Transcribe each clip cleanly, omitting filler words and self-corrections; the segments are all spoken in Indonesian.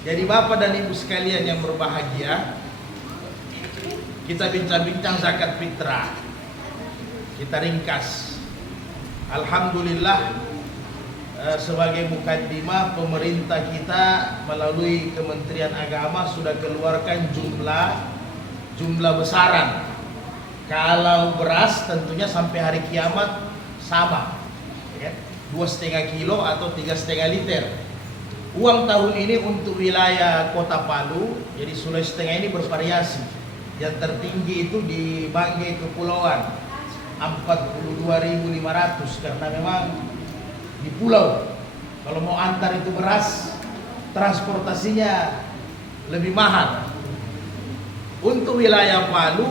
Jadi Bapak dan Ibu sekalian yang berbahagia, kita bincang-bincang zakat fitrah. Kita ringkas. Alhamdulillah, sebagai mukaddimah, pemerintah kita melalui Kementerian Agama sudah keluarkan jumlah besaran. Kalau beras tentunya sampai hari kiamat sama, ya, 2,5 kilo atau 3,5 liter. Uang tahun ini untuk wilayah Kota Palu, jadi Sulawesi Tengah ini bervariasi. Yang tertinggi itu di Banggai Kepulauan 42.500 karena memang di pulau. Kalau mau antar itu beras, transportasinya lebih mahal. Untuk wilayah Palu,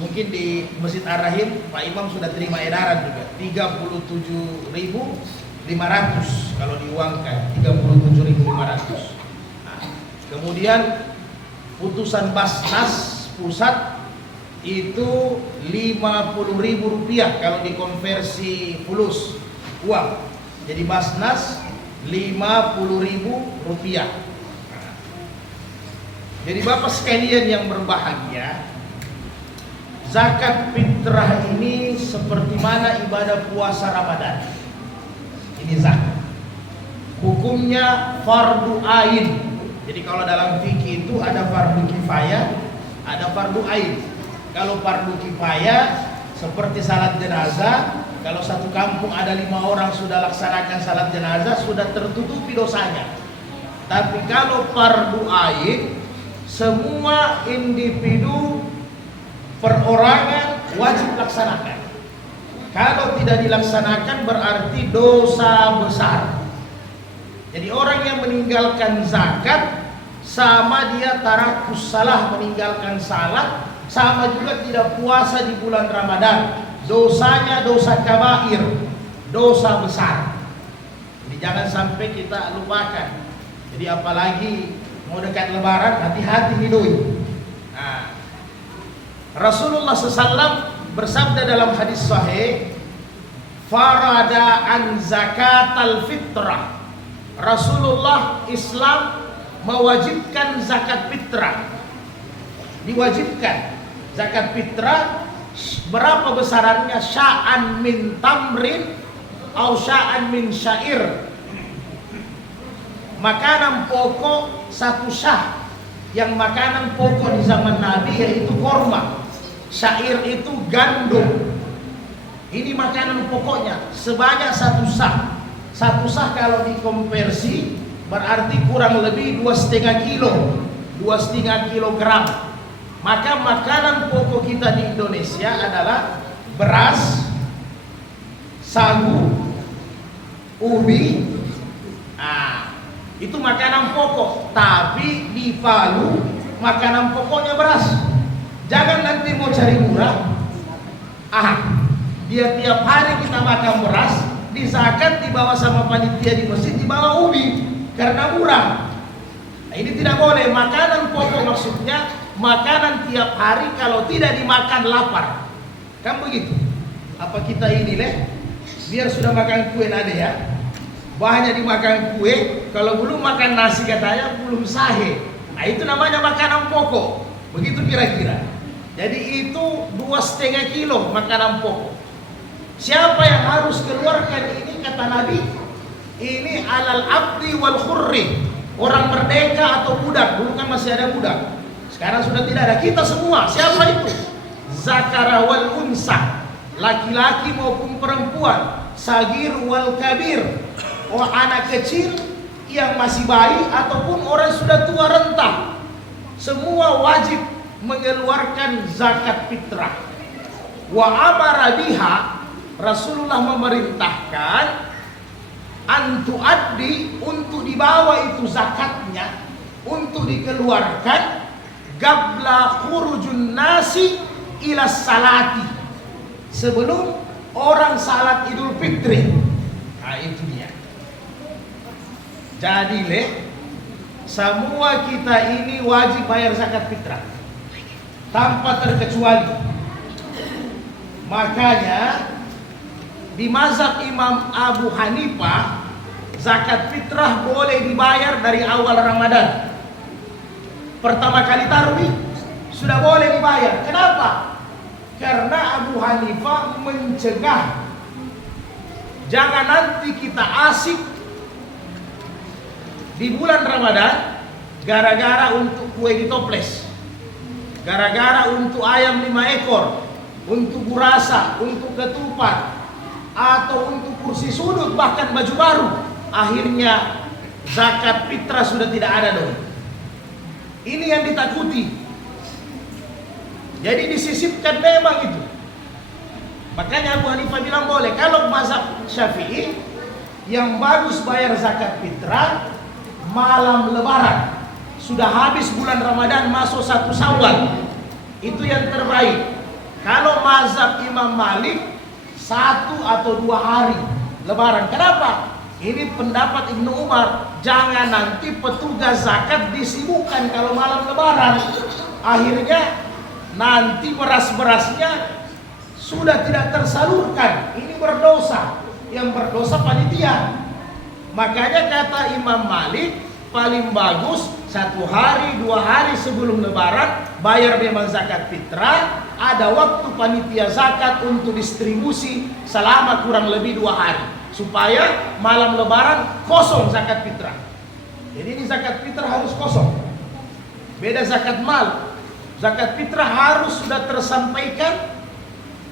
mungkin di Masjid Ar-Rahim Pak Imam sudah terima edaran juga 37.500 kalau diuangkan 37.500. Nah, kemudian putusan Basnas pusat itu Rp50.000 kalau dikonversi fulus uang. Jadi Basnas Rp50.000. Jadi Bapak sekalian yang berbahagia, zakat fitrah ini seperti mana ibadah puasa Ramadan. Ini zakat. Hukumnya fardu ain. Jadi kalau dalam fikih itu ada fardu kifayah, ada fardu ain. Kalau fardu kifayah seperti salat jenazah, kalau satu kampung ada 5 orang sudah laksanakan salat jenazah, sudah tertutupi dosanya. Tapi kalau fardu ain, semua individu perorangan wajib laksanakan. Kalau tidak dilaksanakan berarti dosa besar. Jadi orang yang meninggalkan zakat sama dia tarakus salah, meninggalkan salat, sama juga tidak puasa di bulan Ramadan. Dosanya dosa kabair, dosa besar. Jadi jangan sampai kita lupakan. Jadi apalagi mau dekat lebaran, hati-hati nih doi. Nah, Rasulullah SAW bersabda dalam hadis sahih, farada an zakatal fitrah. Rasulullah Islam mewajibkan zakat fitrah. Diwajibkan zakat fitrah. Berapa besarannya? Sya'an min tamrin atau sya'an min syair. Makanan pokok satu syah. Yang makanan pokok di zaman Nabi yaitu korma. Syair itu gandum. Ini makanan pokoknya sebanyak satu sah. Satu sah kalau dikonversi berarti kurang lebih 2,5 kilo, 2,5 kilogram. Maka makanan pokok kita di Indonesia adalah beras, sagu, ubi. Itu makanan pokok. Tapi di Palu makanan pokoknya beras. Jangan nanti mau cari murah. Dia tiap hari kita makan beras, di zakat dibawa sama panitia di masjid, dibawa ubi karena murah. Nah, ini tidak boleh. Makanan pokok maksudnya makanan tiap hari, kalau tidak dimakan lapar. Kan begitu. Apa kita ini biar sudah makan kue nade ya. Banyak dimakan kue, kalau belum makan nasi katanya belum sahih. Nah, itu namanya makanan pokok. Begitu kira-kira. Jadi itu 2,5 kilo makanan pokok. Siapa yang harus keluarkan ini kata Nabi? Ini alal abdi wal khurri. Orang merdeka atau budak. Dulu kan masih ada budak. Sekarang sudah tidak ada. Kita semua. Siapa itu? Zakara wal unsa. Laki-laki maupun perempuan. Sagir wal kabir. Anak kecil yang masih bayi ataupun orang sudah tua renta. Semua wajib mengeluarkan zakat fitrah. Wa amara biha, Rasulullah memerintahkan antu addi, untuk dibawa itu zakatnya, untuk dikeluarkan gabla khurujun nasi ila salati, sebelum orang salat Idul Fitri. Nah, itu dia. Jadi semua kita ini wajib bayar zakat fitrah tanpa terkecuali. Makanya di mazhab Imam Abu Hanifah zakat fitrah boleh dibayar dari awal Ramadan. Pertama kali tarawih sudah boleh dibayar. Kenapa? Karena Abu Hanifah mencegah jangan nanti kita asik di bulan Ramadan gara-gara untuk kue ditoples, gara-gara untuk ayam 5 ekor, untuk gurasa, untuk ketupat, atau untuk kursi sudut, bahkan baju baru. Akhirnya zakat fitrah sudah tidak ada dong. Ini yang ditakuti. Jadi disisipkan memang itu. Makanya Abu Hanifah bilang boleh. Kalau mazhab Syafi'i yang bagus bayar zakat fitrah malam lebaran. Sudah habis bulan Ramadan, masuk 1 Syawal. Itu yang terbaik. Kalau mazhab Imam Malik 1 atau 2 hari lebaran. Kenapa? Ini pendapat Ibnu Umar. Jangan nanti petugas zakat disibukkan kalau malam lebaran. Akhirnya nanti beras-berasnya sudah tidak tersalurkan. Ini berdosa. Yang berdosa panitia. Makanya kata Imam Malik, paling bagus 1 hari 2 hari sebelum lebaran bayar memang zakat fitrah. Ada waktu panitia zakat untuk distribusi selama kurang lebih 2 hari, supaya malam lebaran kosong zakat fitrah. Jadi ini zakat fitrah harus kosong. Beda zakat mal. Zakat fitrah harus sudah tersampaikan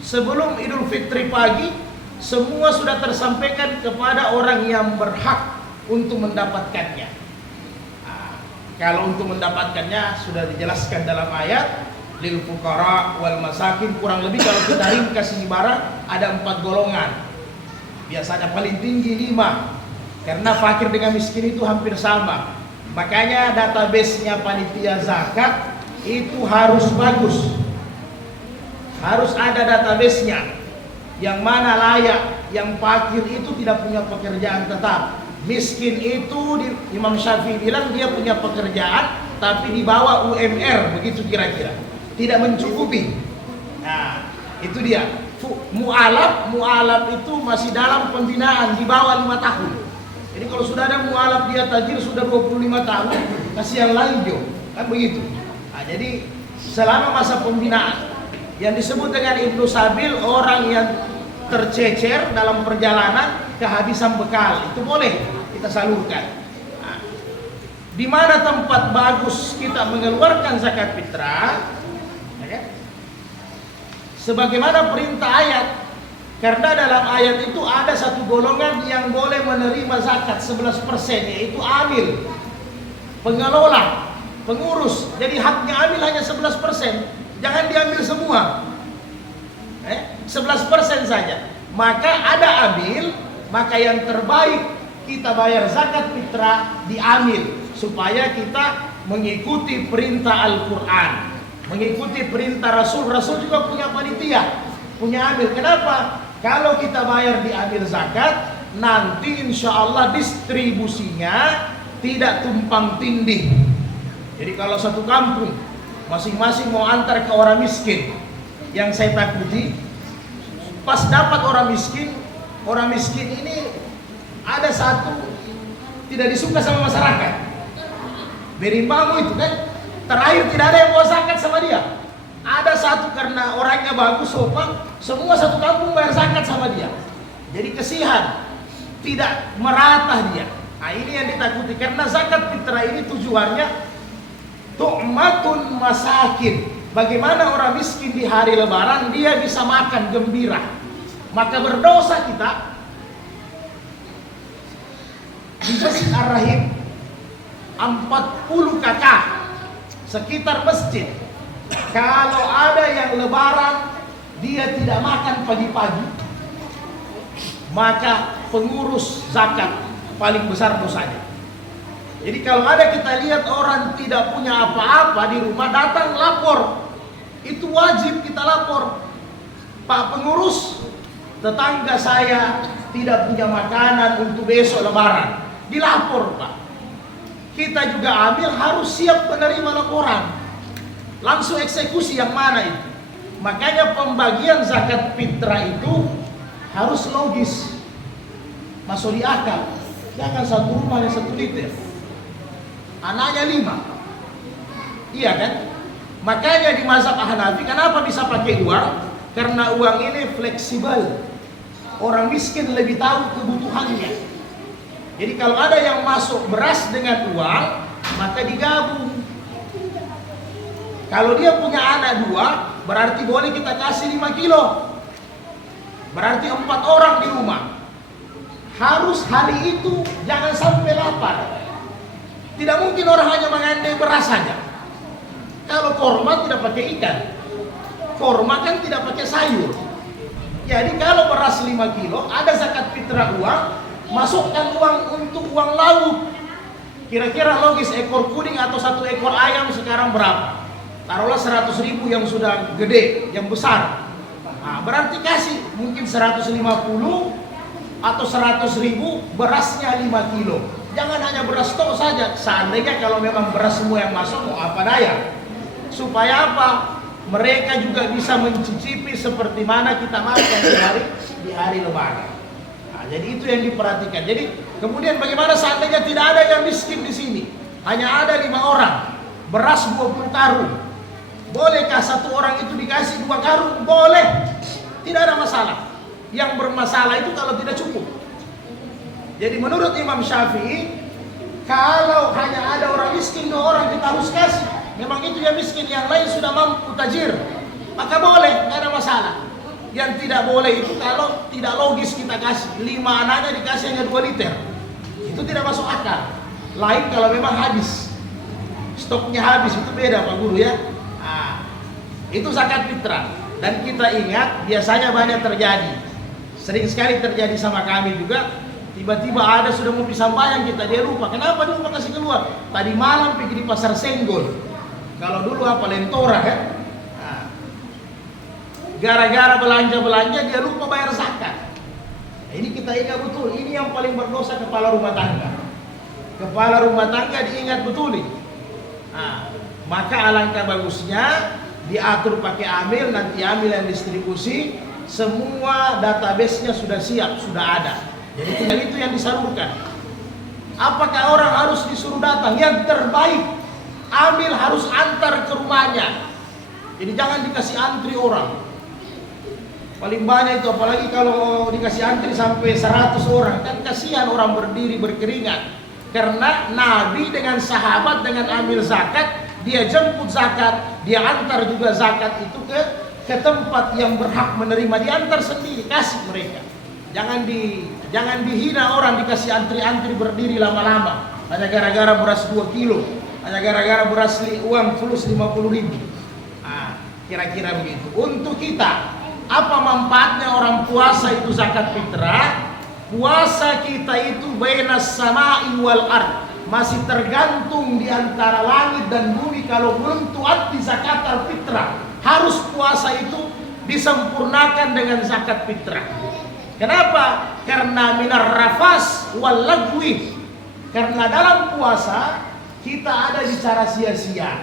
sebelum Idul Fitri pagi. Semua sudah tersampaikan kepada orang yang berhak untuk mendapatkannya. Kalau untuk mendapatkannya sudah dijelaskan dalam ayat lil fuqara wal masakin. Kurang lebih kalau kita ringkas ibarat ada 4 golongan. Biasanya paling tinggi 5. Karena fakir dengan miskin itu hampir sama. Makanya database-nya panitia zakat itu harus bagus. Harus ada database-nya. Yang mana layak, yang fakir itu tidak punya pekerjaan tetap. Miskin itu Imam Syafi'i bilang dia punya pekerjaan tapi di bawah UMR, begitu kira-kira. Tidak mencukupi. Nah, itu dia. Mu'alaf itu masih dalam pembinaan di bawah 5 tahun. Jadi kalau sudah ada mu'alaf dia tajir sudah 25 tahun, kasih yang lain jo. Kan begitu. Nah, jadi selama masa pembinaan yang disebut dengan Ibnu Sabil, orang yang tercecer dalam perjalanan kehabisan bekal, itu boleh kita salurkan. Nah, di mana tempat bagus kita mengeluarkan zakat fitrah? Ya, sebagaimana perintah ayat. Karena dalam ayat itu ada satu golongan yang boleh menerima zakat 11%, yaitu amil, pengelola, pengurus. Jadi haknya amil hanya 11%. Jangan diambil semua. 11% saja. Maka ada amil, maka yang terbaik kita bayar zakat fitrah diambil, supaya kita mengikuti perintah Al-Quran, mengikuti perintah Rasul. Rasul juga punya panitia, punya amil. Kenapa? Kalau kita bayar diambil zakat, nanti insya Allah distribusinya tidak tumpang tindih. Jadi kalau satu kampung masing-masing mau antar ke orang miskin, yang saya takuti pas dapat orang miskin ini ada satu tidak disuka sama masyarakat. Berimbamu itu kan, terakhir tidak ada yang mau zakat sama dia. Ada satu karena orangnya bagus, sopan, semua satu kampung bayar zakat sama dia. Jadi kesihan, tidak merata dia. Nah, ini yang ditakuti, karena zakat fitrah ini tujuannya tu'matun masakin. Bagaimana orang miskin di hari lebaran dia bisa makan gembira. Maka berdosa kita di Masjid Ar-Rahim 40 kakak sekitar masjid. Kalau ada yang lebaran dia tidak makan pagi-pagi, maka pengurus zakat paling besar dosanya. Jadi kalau ada kita lihat orang tidak punya apa-apa di rumah, datang lapor. Itu wajib kita lapor. Pak pengurus, tetangga saya tidak punya makanan untuk besok lebaran. Dilapor Pak. Kita juga ambil harus siap menerima laporan. Langsung eksekusi yang mana itu. Makanya pembagian zakat fitrah itu harus logis, masuk di akal. Jangan satu rumah hanya 1 liter. Anaknya 5. Iya kan? Makanya di mazhab Hanafi kenapa bisa pakai uang? Karena uang ini fleksibel. Orang miskin lebih tahu kebutuhannya. Jadi kalau ada yang masuk beras dengan uang, maka digabung. Kalau dia punya anak 2, berarti boleh kita kasih 5 kilo. Berarti 4 orang di rumah. Harus hari itu jangan sampai lapar. Tidak mungkin orang hanya mengandai beras saja. Kalau korma tidak pakai ikan. Korma kan tidak pakai sayur. Jadi kalau beras 5 kilo, ada zakat fitrah uang, masukkan uang untuk uang lauk. Kira-kira logis ekor kuning atau 1 ekor ayam sekarang berapa? Taruhlah 100.000 yang sudah gede, yang besar. Nah, berarti kasih mungkin 150 atau 100.000, berasnya 5 kilo. Jangan hanya beras stok saja. Seandainya kalau memang beras semua yang masuk, mau apa daya? Supaya apa? Mereka juga bisa mencicipi seperti mana kita makan di hari Lebaran. Nah, jadi itu yang diperhatikan. Jadi kemudian bagaimana seandainya tidak ada yang miskin di sini? Hanya ada 5 orang. Beras 20 karung. Bolehkah 1 orang itu dikasih 2 karung? Boleh. Tidak ada masalah. Yang bermasalah itu kalau tidak cukup. Jadi menurut Imam Syafi'i, kalau hanya ada orang miskin 2 orang kita harus kasih. Memang itu yang miskin, yang lain sudah mampu tajir, maka boleh, tidak ada masalah. Yang tidak boleh itu kalau tidak logis kita kasih 5 anaknya dikasih hanya 2 liter. Itu tidak masuk akal. Lain kalau memang habis, stoknya habis, itu beda Pak Guru ya. Nah, itu zakat fitrah. Dan kita ingat biasanya banyak terjadi. Sering sekali terjadi sama kami juga. Tiba-tiba ada sudah mau pisang bayang kita, dia lupa. Kenapa dia lupa kasih keluar? Tadi malam pergi di pasar Senggol. Kalau dulu apa Lentora kan? Nah, gara-gara belanja dia lupa bayar zakat. Nah, ini kita ingat betul. Ini yang paling berdosa kepala rumah tangga. Kepala rumah tangga diingat betul ini. Nah, maka alangkah bagusnya diatur pakai amil, nanti amil yang distribusi, semua database-nya sudah siap, sudah ada. Jadi tinggal itu yang disalurkan. Apakah orang harus disuruh datang? Yang terbaik, amil harus antar ke rumahnya. Jadi jangan dikasih antri orang. Paling banyak itu, apalagi kalau dikasih antri sampai 100 orang, kan kasihan orang berdiri berkeringat. Karena Nabi dengan sahabat dengan amil zakat, dia jemput zakat, dia antar juga zakat itu ke tempat yang berhak menerima, diantar sendiri, kasih mereka. Jangan dihina orang dikasih antri-antri berdiri lama-lama hanya gara-gara beras 2 kilo, hanya gara-gara beras uang fulus 50.000. Nah, kira-kira begitu. Untuk kita, apa manfaatnya orang puasa itu zakat fitrah? Puasa kita itu bainas sama'i wal ard, masih tergantung di antara langit dan bumi. Kalau belum tuat di zakat al-fitrah, harus puasa itu disempurnakan dengan zakat fitrah. Kenapa? Karena minar rafas wal lagwi. Karena dalam puasa kita ada bicara sia-sia,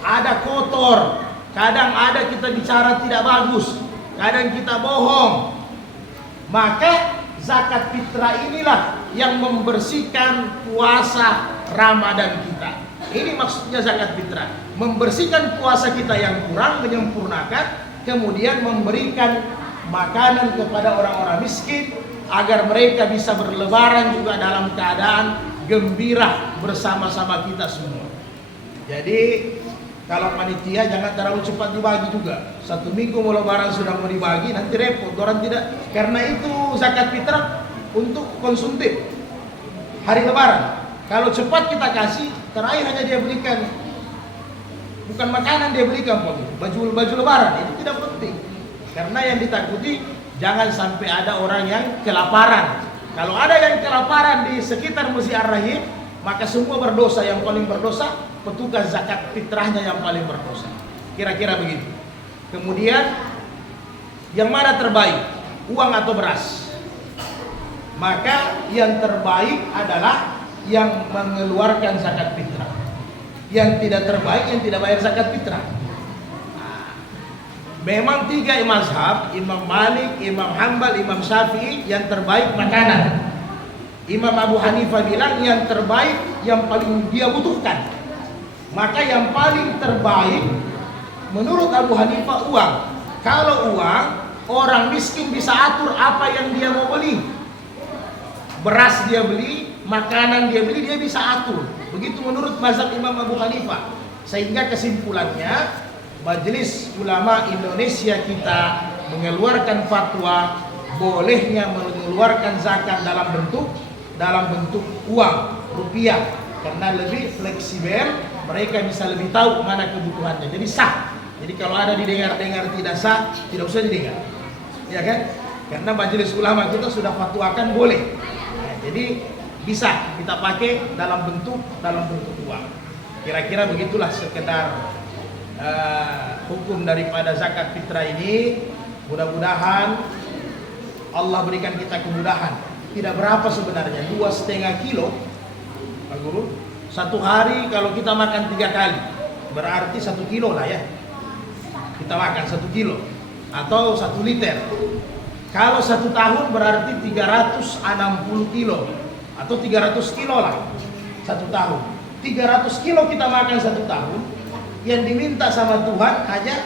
ada kotor, kadang ada kita bicara tidak bagus, kadang kita bohong. Maka zakat fitrah inilah yang membersihkan puasa Ramadan kita. Ini maksudnya zakat fitrah, membersihkan puasa kita yang kurang, menyempurnakan, kemudian memberikan makanan kepada orang-orang miskin agar mereka bisa berlebaran juga dalam keadaan gembira bersama-sama kita semua. Jadi kalau panitia jangan terlalu cepat dibagi juga. 1 minggu mau lebaran sudah mau dibagi, nanti repot orang tidak. Karena itu zakat fitrah untuk konsumtif hari lebaran. Kalau cepat kita kasih, terakhir hanya dia belikan, bukan makanan dia belikan, baju lebaran, itu tidak penting. Karena yang ditakuti jangan sampai ada orang yang kelaparan. Kalau ada yang kelaparan di sekitar Masjid Ar-Rahim, maka semua berdosa. Yang paling berdosa petugas zakat fitrahnya yang paling berdosa. Kira-kira begitu. Kemudian yang mana terbaik, uang atau beras? Maka yang terbaik adalah yang mengeluarkan zakat fitrah. Yang tidak terbaik yang tidak bayar zakat fitrah. Memang 3 mazhab, Imam Malik, Imam Hanbal, Imam Syafi'i, yang terbaik makanan. Imam Abu Hanifah bilang yang terbaik yang paling dia butuhkan. Maka yang paling terbaik menurut Abu Hanifah uang. Kalau uang, orang miskin bisa atur apa yang dia mau beli. Beras dia beli, makanan dia beli, dia bisa atur. Begitu menurut mazhab Imam Abu Hanifah. Sehingga kesimpulannya, Majelis Ulama Indonesia kita mengeluarkan fatwa bolehnya mengeluarkan zakat dalam bentuk uang, rupiah, karena lebih fleksibel, mereka bisa lebih tahu mana kebutuhannya. Jadi sah. Jadi kalau ada didengar-dengar tidak sah, tidak usah didengar. Ya kan? Karena Majelis Ulama kita sudah fatwakan boleh. Nah, jadi bisa kita pakai dalam bentuk uang. Kira-kira begitulah sekedar hukum daripada zakat fitrah ini. Mudah-mudahan Allah berikan kita kemudahan. Tidak berapa sebenarnya, 2,5 kilo Pak Guru. Satu hari kalau kita makan 3 kali, berarti 1 kilo lah ya. Kita makan 1 kilo atau 1 liter. Kalau 1 tahun berarti 360 kilo atau 300 kilo lah 1 tahun. 300 kilo kita makan 1 tahun. Yang diminta sama Tuhan hanya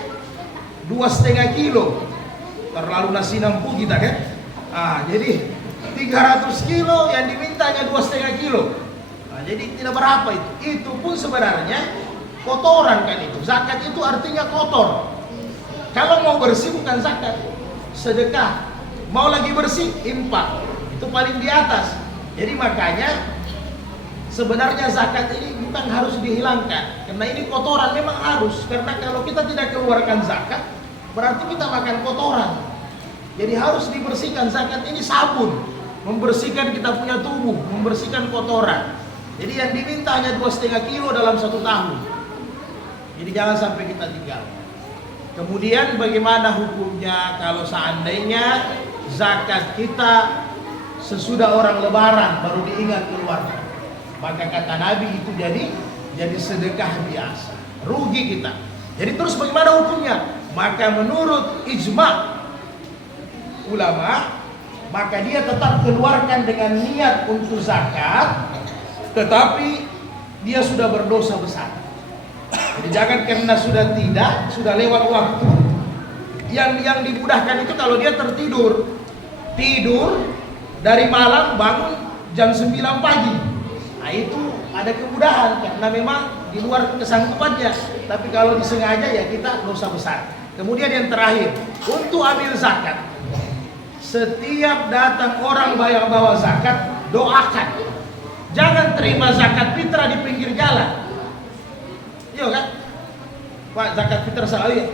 2,5 kilo. Terlalu nasi nampu kita kan. Jadi 300 kilo yang dimintanya 2,5 kilo. Jadi tidak berapa itu. Itu pun sebenarnya kotoran kan itu. Zakat itu artinya kotor. Kalau mau bersih bukan zakat, sedekah. Mau lagi bersih, infak. Itu paling di atas. Jadi makanya sebenarnya zakat ini bukan harus dihilangkan. Karena ini kotoran memang harus. Karena kalau kita tidak keluarkan zakat, berarti kita makan kotoran. Jadi harus dibersihkan. Zakat ini sabun, membersihkan kita punya tubuh, membersihkan kotoran. Jadi yang diminta hanya 2,5 kilo dalam 1 tahun. Jadi jangan sampai kita tinggal. Kemudian bagaimana hukumnya kalau seandainya zakat kita sesudah orang lebaran baru diingat keluarkan? Maka kata Nabi itu jadi sedekah biasa. Rugi kita. Jadi terus bagaimana hukumnya? Maka menurut ijma' ulama, maka dia tetap keluarkan dengan niat untuk zakat, tetapi dia sudah berdosa besar. Jadi jangan karena sudah lewat waktu. Yang dimudahkan itu kalau dia tidur dari malam bangun jam 9 pagi. Nah itu ada kemudahan karena memang di luar kesanggupannya. Tapi kalau disengaja ya kita dosa besar. Kemudian yang terakhir, untuk ambil zakat, setiap datang orang bawa zakat, doakan. Jangan terima zakat fitrah di pinggir jalan. Iya kan? Pak, zakat fitrah salah ya.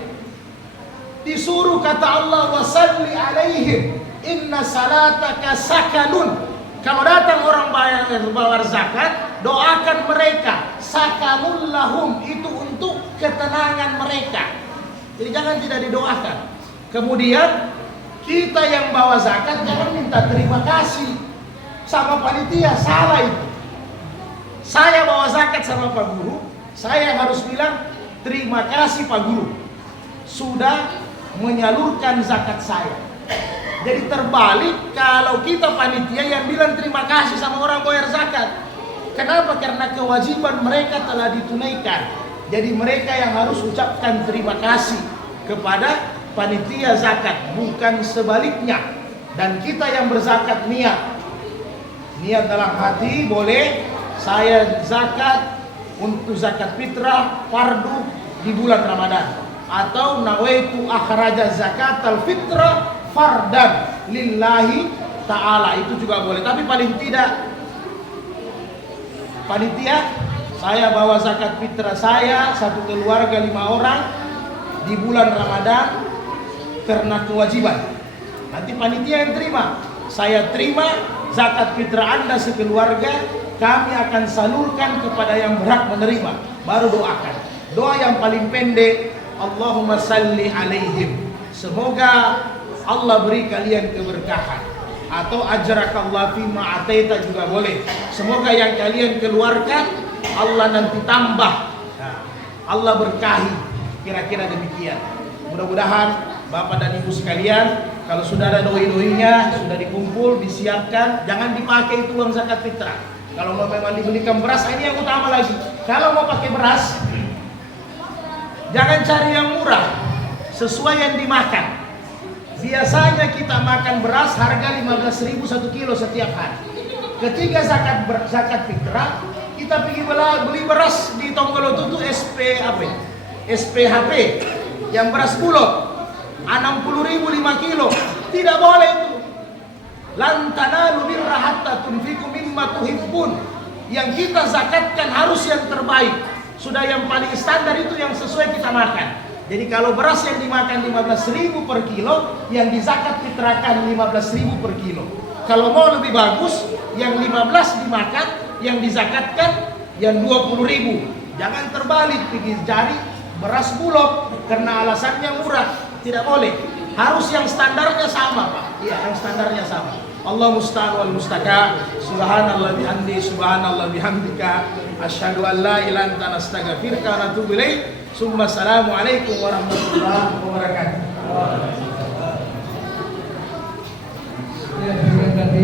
Disuruh kata Allah, wasalli alaihim inna salataka sakanun. Kalau datang orang bawa zakat, doakan mereka. Sakanun lahum, itu untuk ketenangan mereka. Jadi jangan tidak didoakan. Kemudian kita yang bawa zakat jangan minta terima kasih sama panitia, salah itu. Saya bawa zakat sama Pak Guru, saya harus bilang terima kasih Pak Guru sudah menyalurkan zakat saya. Jadi terbalik kalau kita panitia yang bilang terima kasih sama orang bayar zakat. Kenapa? Karena kewajiban mereka telah ditunaikan. Jadi mereka yang harus ucapkan terima kasih kepada panitia zakat, bukan sebaliknya. Dan kita yang berzakat niat dalam hati boleh. Saya zakat untuk zakat fitrah fardu di bulan Ramadan, atau nawaitu akhraja zakatal fitrah fardan lillahi ta'ala, itu juga boleh. Tapi paling tidak panitia, saya bawa zakat fitrah saya satu keluarga 5 orang di bulan Ramadan karena kewajiban. Nanti panitia yang terima. Saya terima zakat fitrah Anda sekeluarga, kami akan salurkan kepada yang berhak menerima. Baru doakan. Doa yang paling pendek, Allahumma salli alaihim. Semoga Allah beri kalian keberkahan. Atau ajrakallah fima ataita juga boleh. Semoga yang kalian keluarkan Allah nanti tambah. Nah, Allah berkahi. Kira-kira demikian. Mudah-mudahan Bapak dan Ibu sekalian Kalau sudah ada doi-doinya, sudah dikumpul, disiapkan, jangan dipakai itu uang zakat fitrah. Kalau mau memang dibelikan beras, ini yang utama lagi. Kalau mau pakai beras, jangan cari yang murah, sesuai yang dimakan. Biasanya kita makan beras harga 15.000 1 kilo setiap hari. Ketika zakat fitrah, kita pergi beli beras di Tonggolotu itu SPHP, yang beras bulog 60.000 5 kilo. Tidak boleh itu. Lan tanalu birra hatta tunfiqu mimma tuhibbun. Yang kita zakatkan harus yang terbaik. Sudah yang paling standar itu yang sesuai kita makan. Jadi kalau beras yang dimakan 15.000 per kilo, yang dizakat fitrahkan 15.000 per kilo. Kalau mau lebih bagus, yang 15 dimakan, yang dizakatkan yang 20.000. Jangan terbalik, pergi cari beras bulog karena alasannya murah. Tidak boleh. Harus yang standarnya sama, Pak. Iya, yang standarnya sama. Allah musta'an wal mustaka. Subhanallah bihamdi, subhanallah bihamdika. Asyhadu an la ilaha illa anta nastaghfiruka wa natubu ilaik. Summa assalamualaikum warahmatullahi wabarakatuh. Ya, tadi